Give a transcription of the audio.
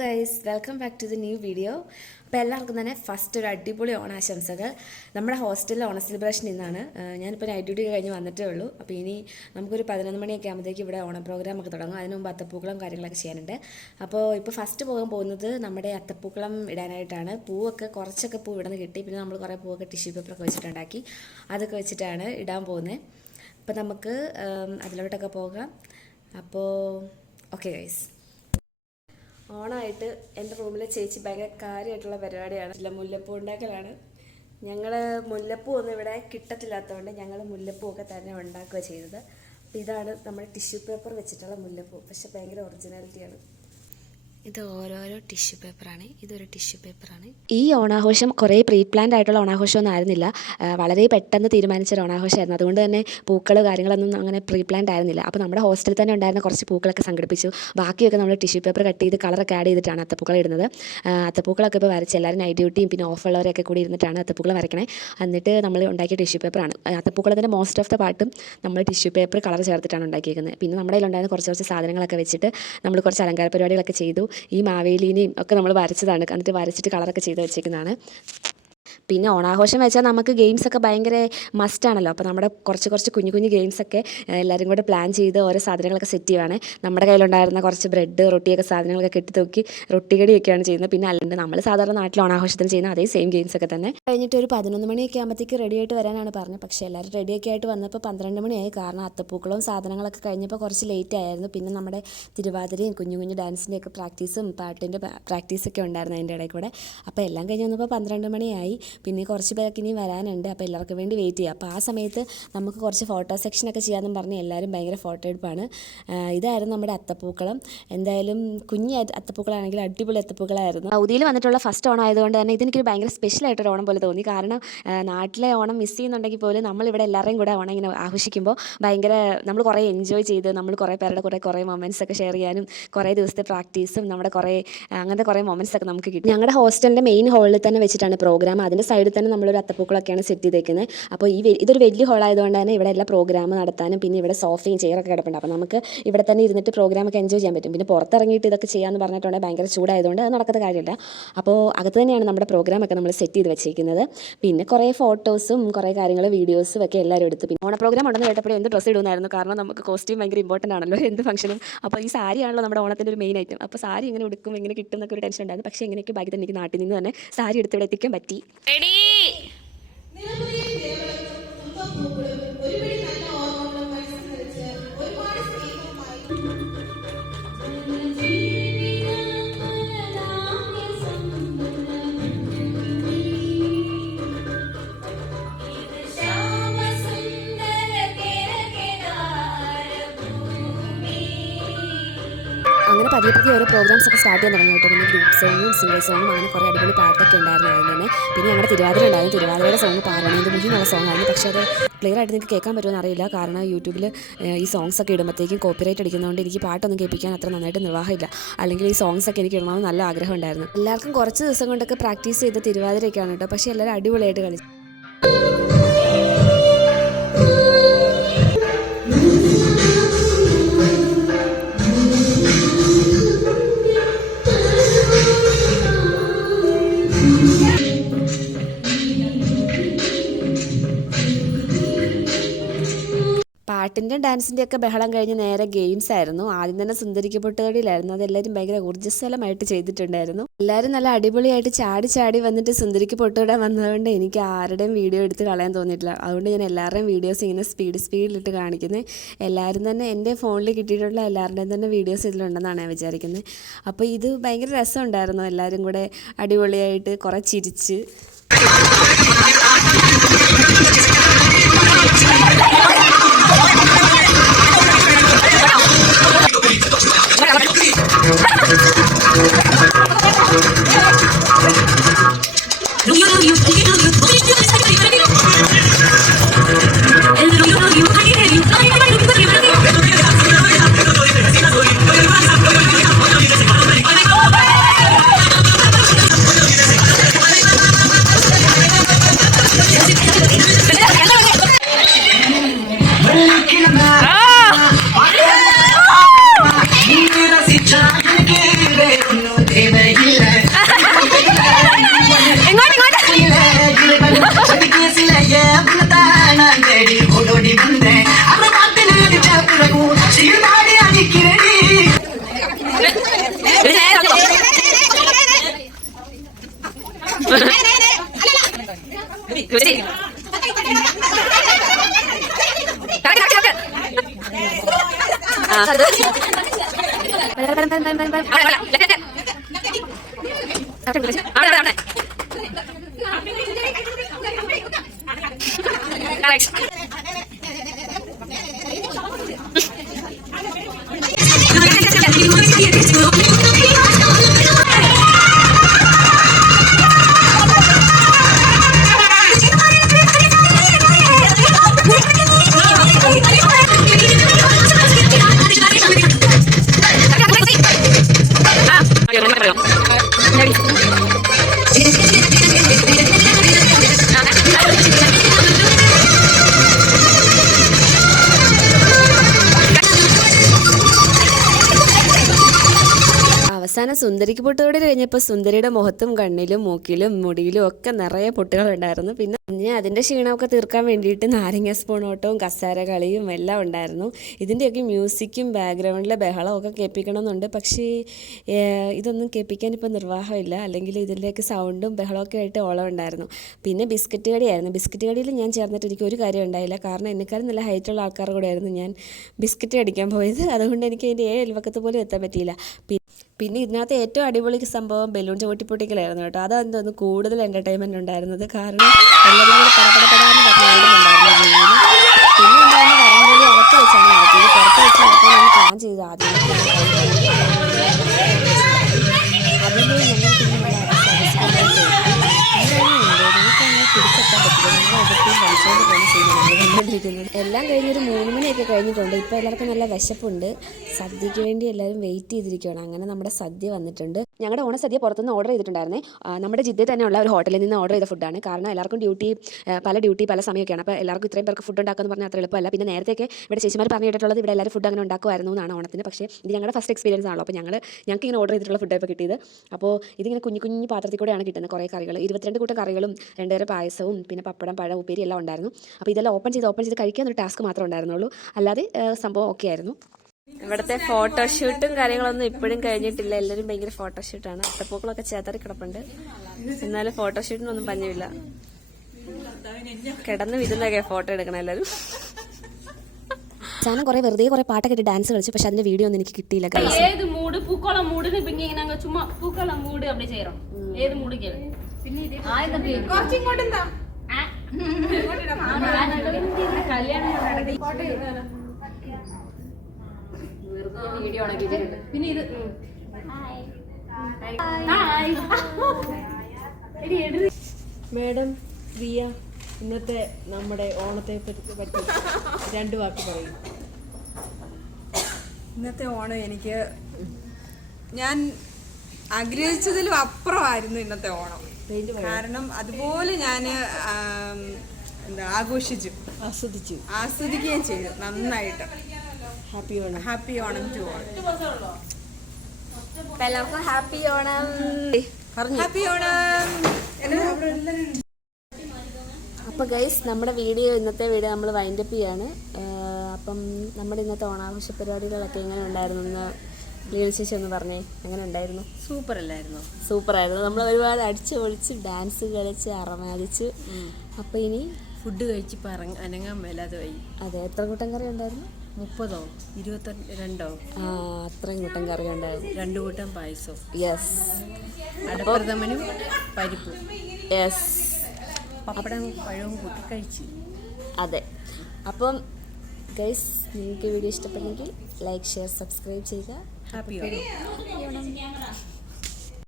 Guys welcome back to the new video. അപ്പോൾ എല്ലാവർക്കും തന്നെ ഫസ്റ്റ് ഒരു അടിപൊളി ഓണാശംസകൾ. നമ്മുടെ ഹോസ്റ്റലിലെ ഓണ സെലിബ്രേഷൻ ഇന്നാണ്. ഞാനിപ്പോൾ നൈറ്റ് ഡ്യൂട്ടി കഴിഞ്ഞ് വന്നിട്ടേ ഉള്ളൂ. അപ്പോൾ ഇനി നമുക്കൊരു 11 മണിയൊക്കെ ആകുമ്പോഴത്തേക്ക് ഇവിടെ ഓണ പ്രോഗ്രാം ഒക്കെ തുടങ്ങും. അതിന് മുമ്പ് അത്തപ്പൂക്കളം കാര്യങ്ങളൊക്കെ ചെയ്യാനുണ്ട്. അപ്പോൾ ഇപ്പോൾ ഫസ്റ്റ് പോകുന്നത് നമ്മുടെ അത്തപ്പൂക്കളം ഇടാനായിട്ടാണ്. പൂവൊക്കെ കുറച്ചൊക്കെ പൂ ഇവിടെ നിന്ന് കിട്ടി. പിന്നെ നമ്മൾ കുറേ പൂവൊക്കെ ടിഷ്യൂ പേപ്പറൊക്കെ വെച്ചിട്ടുണ്ടാക്കി. അതൊക്കെ വെച്ചിട്ടാണ് ഇടാൻ പോകുന്നത്. അപ്പോൾ നമുക്ക് അതിലോട്ടൊക്കെ പോകാം. അപ്പോൾ ഓക്കെ ഗൈസ്, ഓണമായിട്ട് എൻ്റെ റൂമിലെ ചേച്ചി ഭയങ്കര കാര്യമായിട്ടുള്ള പരിപാടിയാണ്. ഇല്ല, മുല്ലപ്പൂ ഉണ്ടാക്കലാണ്. ഞങ്ങൾ മുല്ലപ്പൂ ഒന്നും ഇവിടെ കിട്ടത്തില്ലാത്തതുകൊണ്ട് ഞങ്ങൾ മുല്ലപ്പൂ ഒക്കെ തന്നെ ഉണ്ടാക്കുക ചെയ്തത്. അപ്പോൾ ഇതാണ് നമ്മുടെ ടിഷ്യൂ പേപ്പർ വെച്ചിട്ടുള്ള മുല്ലപ്പൂ. പക്ഷെ ഭയങ്കര ഒറിജിനാലിറ്റിയാണ്. ഇത് ഓരോരോ ടിഷ്യൂ പേപ്പറാണ്. ഇതൊരു ടിഷ്യൂ പേപ്പറാണ്. ഈ ഓണാഘോഷം കുറേ പ്രീ പ്ലാൻഡ് ആയിട്ടുള്ള ഓണാഘോഷമൊന്നും ആയിരുന്നില്ല. വളരെ പെട്ടെന്ന് തീരുമാനിച്ചൊരു ഓണാഘോഷമായിരുന്നു. അതുകൊണ്ട് തന്നെ പൂക്കൾ കാര്യങ്ങളൊന്നും അങ്ങനെ പ്രീ പ്ലാൻഡ് ആയിരുന്നില്ല. അപ്പോൾ നമ്മുടെ ഹോസ്റ്റലിൽ തന്നെ ഉണ്ടായിരുന്ന കുറച്ച് പൂക്കളൊക്കെ സംഘടിപ്പിച്ചു. ബാക്കിയൊക്കെ നമ്മൾ ടിഷ്യൂ പേപ്പർ കട്ട് ചെയ്ത് കളറൊക്കെ ആഡ് ചെയ്തിട്ടാണ് അത്തപ്പൂക്കൾ ഇടുന്നത്. അത്തപ്പൂക്കളൊക്കെ ഇപ്പോൾ വരച്ച് എല്ലാവരും നൈറ്റ് ഡ്യൂട്ടിയും പിന്നെ ഓഫുള്ളവരൊക്കെ കൂടി ഇരുന്നിട്ടാണ് അത്തപ്പൂക്കൾ വരയ്ക്കണേ. എന്നിട്ട് നമ്മൾ ഉണ്ടാക്കിയ ടിഷ്യൂ പേപ്പറാണ്. അത്തപ്പൂക്കളത്തിൻ്റെ മോസ്റ്റ് ഓഫ് ദ പാർട്ടും നമ്മൾ ടിഷ്യൂ പേപ്പർ കളർ ചേർത്തിട്ടാണ് ഉണ്ടാക്കിയിരിക്കുന്നത്. പിന്നെ നമ്മുടെ കയ്യിലുണ്ടായിരുന്ന കുറച്ച് സാധനങ്ങളൊക്കെ വെച്ചിട്ട് നമ്മൾ കുറച്ച് അലങ്കാര പരിപാടികളൊക്കെ ചെയ്തു. ഈ മാവേലീനെയും ഒക്കെ നമ്മൾ വരച്ചതാണ്. എന്നിട്ട് വരച്ചിട്ട് കളറൊക്കെ ചെയ്ത് വെച്ചേക്കുന്നതാണ്. പിന്നെ ഓണാഘോഷം വെച്ചാൽ നമുക്ക് ഗെയിംസൊക്കെ ഭയങ്കര മസ്റ്റാണല്ലോ. അപ്പോൾ നമ്മുടെ കുറച്ച് കുഞ്ഞു ഗെയിംസൊക്കെ എല്ലാവരും കൂടെ പ്ലാൻ ചെയ്ത് ഓരോ സാധനങ്ങളൊക്കെ സെറ്റ് ചെയ്യുവാണ്. നമ്മുടെ കയ്യിലുണ്ടായിരുന്ന കുറച്ച് ബ്രെഡ് റൊട്ടിയൊക്കെ സാധനങ്ങളൊക്കെ കെട്ടി തൂക്കി റൊട്ടികടിയൊക്കെയാണ് ചെയ്യുന്നത്. പിന്നെ അല്ലാണ്ട് നമ്മൾ സാധാരണ നാട്ടിൽ ഓണാഘോഷത്തിന് ചെയ്യുന്ന അതേ സെയിം ഗെയിംസൊക്കെ തന്നെ. കഴിഞ്ഞിട്ട് ഒരു 11 മണിയൊക്കെ ആകുമ്പോഴത്തേക്ക് റെഡി ആയിട്ട് വരാനാണ് പറഞ്ഞത്. പക്ഷേ എല്ലാവരും റെഡിയൊക്കെ ആയിട്ട് വന്നപ്പോൾ 12 മണിയായി. കാരണം അത്തപ്പൂക്കളവും സാധനങ്ങളൊക്കെ കഴിഞ്ഞപ്പോൾ കുറച്ച് ലേറ്റ് ആയിരുന്നു. പിന്നെ നമ്മുടെ തിരുവാതിരയും കുഞ്ഞു ഡാൻസിൻ്റെയൊക്കെ പ്രാക്ടീസും പാട്ടിൻ്റെ പ്രാക്ടീസൊക്കെ ഉണ്ടായിരുന്നു അതിൻ്റെ ഇടയിൽ കൂടെ. അപ്പോൾ എല്ലാം കഴിഞ്ഞ് വന്നപ്പോൾ 12 മണിയായി. പിന്നെ കുറച്ച് പേർക്ക് ഇനി വരാനുണ്ട്. അപ്പോൾ എല്ലാവർക്കും വേണ്ടി വെയിറ്റ് ചെയ്യുക. അപ്പോൾ ആ സമയത്ത് നമുക്ക് കുറച്ച് ഫോട്ടോ സെക്ഷനൊക്കെ ചെയ്യാമെന്നും പറഞ്ഞ് എല്ലാവരും ഭയങ്കര ഫോട്ടോ എടുപ്പാണ്. ഇതായിരുന്നു നമ്മുടെ അത്തപ്പൂക്കളം. എന്തായാലും കുഞ്ഞ് അത്തപ്പൂക്കളാണെങ്കിൽ അടിപൊളി അത്തപ്പൂക്കളായിരുന്നു. സൗദിയിൽ വന്നിട്ടുള്ള ഫസ്റ്റ് ഓണം ആയതുകൊണ്ട് തന്നെ ഇതെനിക്കൊരു ഭയങ്കര സ്പെഷ്യലായിട്ടൊരു ഓണം പോലെ തോന്നി. കാരണം നാട്ടിലെ ഓണം മിസ് ചെയ്യുന്നുണ്ടെങ്കിൽ പോലും നമ്മളിവിടെ എല്ലാവരെയും കൂടെ ഓണം ഇങ്ങനെ ആഘോഷിക്കുമ്പോൾ ഭയങ്കര നമ്മൾ കുറേ എൻജോയ് ചെയ്ത് നമ്മൾ കുറേ പേരുടെ കുറേ മൊമെൻറ്റ്സ് ഒക്കെ ഷെയർ ചെയ്യാനും കുറേ ദിവസത്തെ പ്രാക്ടീസും നമ്മുടെ അങ്ങനത്തെ കുറേ മൊമെൻറ്റ്സ് ഒക്കെ നമുക്ക് കിട്ടും. ഞങ്ങളുടെ ഹോസ്റ്റലിൻ്റെ മെയിൻ ഹോളിൽ തന്നെ വെച്ചിട്ടാണ് പ്രോഗ്രാം. അതിൻ്റെ സൈഡിൽ തന്നെ നമ്മളൊരു അത്തപ്പൂക്കളൊക്കെയാണ് സെറ്റ് ചെയ്തേക്കുന്നത്. അപ്പോൾ ഇതൊരു വലിയ ഹോളായതുകൊണ്ട് തന്നെ ഇവിടെ എല്ലാ പ്രോഗ്രാം നടത്താനും പിന്നെ ഇവിടെ സോഫയും ചെയറൊക്കെ കിടപ്പുണ്ട്. അപ്പോൾ നമുക്ക് ഇവിടെ തന്നെ ഇരുന്നിട്ട് പ്രോഗ്രാമൊക്കെ എൻജോയ് ചെയ്യാൻ പറ്റും. പിന്നെ പുറത്തിറങ്ങിയിട്ട് ഇതൊക്കെ ചെയ്യാമെന്ന് പറഞ്ഞിട്ടുണ്ടെങ്കിൽ ഭയങ്കര ചൂടായതുകൊണ്ട് അത് നടക്കുന്ന കാര്യമില്ല. അപ്പോൾ അകത്ത് തന്നെയാണ് നമ്മുടെ പ്രോഗ്രാമൊക്കെ നമ്മൾ സെറ്റ് ചെയ്ത് വെച്ചിരിക്കുന്നത്. പിന്നെ കുറേ ഫോട്ടോസും കുറേ കാര്യങ്ങൾ വീഡിയോസും ഒക്കെ എല്ലാവരും എടുത്തു. പിന്നെ ഓണ പ്രോഗ്രാം ഉണ്ടെന്ന് കേട്ടപ്പോൾ എന്ത് ഡ്രസ്സ് ഇടുന്നായിരുന്നു. കാരണം നമുക്ക് കോസ്റ്റ്യൂം ഭയങ്കര ഇമ്പോർട്ടൻ്റ് ആണല്ലോ എന്ത് ഫംഗ്ഷനും. അപ്പോൾ ഈ സാരിയാണല്ലോ നമ്മുടെ ഓണത്തിൻ്റെ ഒരു മെയിൻ ഐറ്റം. അപ്പോൾ സാരി എങ്ങനെ ഉടുക്കും എങ്ങനെ കിട്ടും എന്നൊക്കെ ഒരു ടെൻഷൻ ഉണ്ടായിരുന്നു. പക്ഷേ എങ്ങനെയൊക്കെ ബാക്കി തന്നെ എനിക്ക് നാട്ടിൽ നിന്ന് തന്നെ സാരി എടുത്ത് ഇവിടെ എത്തിക്കാൻ പറ്റി. അങ്ങനെ പതിയെ ഓരോ പ്രോഗ്രാംസ് ഒക്കെ സ്റ്റാർട്ട് ചെയ്യാൻ തുടങ്ങി കേട്ടോ. പിന്നെ ഗ്രൂപ്പ് സോങ്ങും സിംഗിൾ സോങ്ങും അങ്ങനെ കുറേ അടിപൊളി പാട്ടൊക്കെ ഉണ്ടായിരുന്നു അതിന് തന്നെ. പിന്നെ ഞങ്ങളുടെ തിരുവാതിര ഉണ്ടായിരുന്നു. തിരുവാതിരയുടെ സോങ് പാരണേൻ്റെ മുന്നിലുള്ള സോങ് ആയിരുന്നു. പക്ഷേ അത് ക്ലിയർ ആയിട്ട് നിങ്ങൾക്ക് കേൾക്കാൻ പറ്റുമെന്ന് അറിയില്ല. കാരണം യൂട്യൂബിൽ ഈ സോങ്സ് ഒക്കെ ഇടുമ്പോഴത്തേക്കും കോപ്പിറൈറ്റ് അടിക്കുന്നതുകൊണ്ട് എനിക്ക് പാട്ടൊന്നും കേൾപ്പിക്കാൻ അത്ര നന്നായിട്ട് നിർവാഹമില്ല. അല്ലെങ്കിൽ ഈ സോങ്സ് ഒക്കെ എനിക്ക് ഇടണമെന്ന് നല്ല ആഗ്രഹം ഉണ്ടായിരുന്നു. എല്ലാവർക്കും കുറച്ച് ദിവസം കൊണ്ടൊക്കെ പ്രാക്ടീസ് ചെയ്ത തിരുവാതിരയൊക്കെയാണ് കേട്ടോ. പക്ഷേ എല്ലാവരും അടിപൊളിയായിട്ട് കളിച്ചു. പാട്ടിൻ്റെ ഡാൻസിൻ്റെ ഒക്കെ ബഹളം കഴിഞ്ഞ് നേരെ ഗെയിംസ് ആയിരുന്നു. ആദ്യം തന്നെ സുന്ദരിക്ക് പൊട്ടുകടിയിലായിരുന്നു. അതെല്ലാവരും ഭയങ്കര ഊർജ്ജസ്വലമായിട്ട് ചെയ്തിട്ടുണ്ടായിരുന്നു. എല്ലാവരും നല്ല അടിപൊളിയായിട്ട് ചാടി വന്നിട്ട് സുന്ദരിക്ക് പൊട്ടുവിടാൻ വന്നതുകൊണ്ട് എനിക്ക് ആരുടെയും വീഡിയോ എടുത്ത് കളയാൻ തോന്നിയിട്ടില്ല. അതുകൊണ്ട് ഞാൻ എല്ലാവരുടെയും വീഡിയോസ് ഇങ്ങനെ സ്പീഡിലിട്ട് കാണിക്കുന്നത്. എല്ലാവരും തന്നെ എൻ്റെ ഫോണിൽ കിട്ടിയിട്ടുള്ള എല്ലാവരുടെയും തന്നെ വീഡിയോസ് ഇതിലുണ്ടെന്നാണ് ഞാൻ വിചാരിക്കുന്നത്. അപ്പോൾ ഇത് ഭയങ്കര രസമുണ്ടായിരുന്നു. എല്ലാവരും കൂടെ അടിപൊളിയായിട്ട് കുറേ ചിരിച്ച് അവസാനം സുന്ദരിക്ക് പൊട്ടുകൂടി കഴിഞ്ഞപ്പോൾ സുന്ദരിയുടെ മുഖത്തും കണ്ണിലും മൂക്കിലും മുടിയിലും ഒക്കെ നിറയെ പൊട്ടുകളുണ്ടായിരുന്നു. പിന്നെ അതിൻ്റെ ക്ഷീണമൊക്കെ തീർക്കാൻ വേണ്ടിയിട്ട് നാരങ്ങ സ്പൂൺ ഓട്ടവും കസാര കളിയും എല്ലാം ഉണ്ടായിരുന്നു. ഇതിൻ്റെയൊക്കെ മ്യൂസിക്കും ബാക്ക്ഗ്രൗണ്ടിലെ ബഹളമൊക്കെ കേൾപ്പിക്കണമെന്നുണ്ട്. പക്ഷേ ഇതൊന്നും കേൾപ്പിക്കാൻ ഇപ്പോൾ നിർവാഹമില്ല. അല്ലെങ്കിൽ ഇതിൻ്റെയൊക്കെ സൗണ്ടും ബഹളമൊക്കെ ആയിട്ട് ഓളം ഉണ്ടായിരുന്നു. പിന്നെ ബിസ്ക്കറ്റ് കടിയായിരുന്നു. ബിസ്ക്കറ്റ് കടിയിൽ ഞാൻ ചേർന്നിട്ട് എനിക്ക് ഒരു കാര്യം ഉണ്ടായില്ല. കാരണം എന്നെക്കാളും നല്ല ഹൈറ്റുള്ള ആൾക്കാരുടെ കൂടെയായിരുന്നു ഞാൻ ബിസ്ക്കറ്റ് കടിക്കാൻ പോയത്. അതുകൊണ്ട് എനിക്ക് അതിൻ്റെ അയൽവക്കത്ത് പോലും എത്താൻ പറ്റിയില്ല. പിന്നെ ഇതിനകത്ത് ഏറ്റവും അടിപൊളി സംഭവം ബലൂൺ ചവിട്ടിപ്പൊട്ടിക്കലായിരുന്നു കേട്ടോ. അതാണെന്ന് തോന്നുന്നു കൂടുതൽ എൻ്റർടൈൻമെൻറ്റ് ഉണ്ടായിരുന്നത്. കാരണം എല്ലാവരും കൂടെ പടപടപെടാന്ന് പറഞ്ഞ് ഓടുന്നുണ്ടായിരുന്നു. പിന്നെ ഉണ്ടായിരുന്ന വരംവലി അകത്ത് വെച്ചാണ് നടത്തിയത്. പുറത്ത് വെച്ച് നടത്താനാണ് പ്ലാൻ ചെയ്തത് ആദ്യം. അതിൽ ഞങ്ങൾ പിന്നെ പിടിച്ചെത്താൻ പറ്റില്ല. ഞങ്ങൾ എതിർത്തും കളിച്ചുകൊണ്ട് പോകുന്ന ചെയ്യുന്നത് കണ്ടുകൊണ്ടിരിക്കുന്നത്. എല്ലാം കഴിഞ്ഞൊരു 3 മണിയൊക്കെ കഴിഞ്ഞിട്ടുണ്ട്. ഇപ്പോൾ എല്ലാവർക്കും നല്ല വിശപ്പുണ്ട്. സദ്യയ്ക്ക് വേണ്ടി എല്ലാവരും വെയിറ്റ് ചെയ്തിരിക്കുകയാണ്. അങ്ങനെ നമ്മുടെ സദ്യ വന്നിട്ടുണ്ട്. ഞങ്ങളുടെ ഓണസദ്യ പുറത്തുനിന്ന് ഓർഡർ ചെയ്തിട്ടുണ്ടായിരുന്നേ. നമ്മുടെ ജിദ്ദയിൽ തന്നെയുള്ള ഒരു ഹോട്ടലിൽ നിന്ന് ഓർഡർ ചെയ്ത ഫുഡാണ്. കാരണം എല്ലാവർക്കും ഡ്യൂട്ടി പല സമയമൊക്കെയാണ്. അപ്പോൾ എല്ലാവർക്കും ഇത്രയും പേർക്ക് ഫുഡ് ഉണ്ടാക്കുമെന്ന് പറഞ്ഞാൽ അത്ര എളുപ്പമല്ല. പിന്നെ നേരത്തെയൊക്കെ ഇവിടെ ചേച്ചിമാർ പറഞ്ഞു കേട്ടിട്ടുള്ളത് ഇവിടെ എല്ലാവരും ഫുഡ് അങ്ങനെ ഉണ്ടാക്കുമായിരുന്നു എന്നാണ് ഓണത്തിന്. പക്ഷേ ഇത് ഞങ്ങളുടെ ഫസ്റ്റ് എക്സ്പീരിയൻസ് ആണല്ലോ. അപ്പോൾ ഞങ്ങൾക്ക് ഇങ്ങനെ ഓർഡർ ചെയ്തിട്ടുള്ള ഫുഡ് ഇപ്പോൾ കിട്ടിയത്. അപ്പോൾ ഇതിങ്ങനെ കുഞ്ഞു പാത്രത്തിൽ കൂടെയാണ് കിട്ടുന്നത്. കുറേ കറികൾ, 22 കൂട്ടം കറികളും 2 തരം പായസവും പിന്നെ പപ്പടം, പഴം, ഉപ്പേരി എല്ലാം ഉണ്ടായിരുന്നു. അപ്പോൾ ഇതെല്ലാം ഓപ്പൺ ചെയ്ത് കഴിക്കാൻ ഒരു ടാസ്ക് മാത്രമേ ഉണ്ടായിരുന്നുള്ളൂ. അല്ലാതെ സംഭവം ഓക്കെ ആയിരുന്നു. ഇവിടുത്തെ ഫോട്ടോഷൂട്ടും കാര്യങ്ങളൊന്നും ഇപ്പോഴും കഴിഞ്ഞിട്ടില്ല. എല്ലാവരും ഭയങ്കര ഫോട്ടോഷൂട്ടാണ്. അത്തപ്പൂക്കളൊക്കെ ചേതറി കിടപ്പുണ്ട്. എന്നാലും ഫോട്ടോഷൂട്ടിനൊന്നും പഞ്ഞമില്ല. കിടന്ന് വിരുന്നൊക്കെ ഫോട്ടോ എടുക്കണം എല്ലാവരും. ഞാൻ വെറുതെ കുറെ പാട്ടൊക്കെ ഇട്ട് ഡാൻസ് കളിച്ചു. പക്ഷെ അതിന്റെ വീഡിയോ ഒന്നും എനിക്ക് കിട്ടിയില്ല. പിന്നെ ഇത് മേഡം റിയ ഇന്നത്തെ നമ്മുടെ ഓണത്തെ പറ്റി 2 വാക്ക് പറയും. ഇന്നത്തെ ഓണം എനിക്ക് ഞാൻ ആഗ്രഹിച്ചതിലും അപ്പുറമായിരുന്നു ഇന്നത്തെ ഓണം. കാരണം അതുപോലെ ഞാൻ ആസ്വദിക്കുകയും ചെയ്തു നന്നായിട്ട്. Happy Onam to all. Happy Onam. അപ്പോൾ ഗൈസ് നമ്മുടെ ഇന്നത്തെ വീഡിയോ നമ്മൾ വൈൻഡപ്പ് ചെയ്യാണ്. അപ്പം നമ്മുടെ ഇന്നത്തെ ഓണാഘോഷ പരിപാടികളൊക്കെ എങ്ങനെ ഉണ്ടായിരുന്നു എന്ന് ചേച്ചി ഒന്ന് പറഞ്ഞേ. എങ്ങനെ ഉണ്ടായിരുന്നു? സൂപ്പറായിരുന്നു. നമ്മൾ ഒരുപാട് അടിച്ചു പൊളിച്ച് ഡാൻസ് കളിച്ച് അറമാദിച്ച്. അപ്പോൾ ഇനി ഫുഡ് കഴിച്ച് അനങ്ങാൻ മേലാതെ വൈ. അതെ, എത്ര കൂട്ടം കറി ഉണ്ടായിരുന്നു? 30ഓ 22ഓ? അത്രയും കൂട്ടം കറി ഉണ്ടായിരുന്നു. 2 കൂട്ടം പായസം. യെസ്. അടപ്രഥമനും പരിപ്പും. യെസ്. പപ്പടം പഴവും കൂട്ടി കഴിച്ച്. അതെ. അപ്പം ഗൈസ്, നിങ്ങൾക്ക് വീഡിയോ ഇഷ്ടപ്പെട്ടെങ്കിൽ ലൈക്ക്, ഷെയർ, സബ്സ്ക്രൈബ് ചെയ്യുക. ഹാപ്പി ഓണം.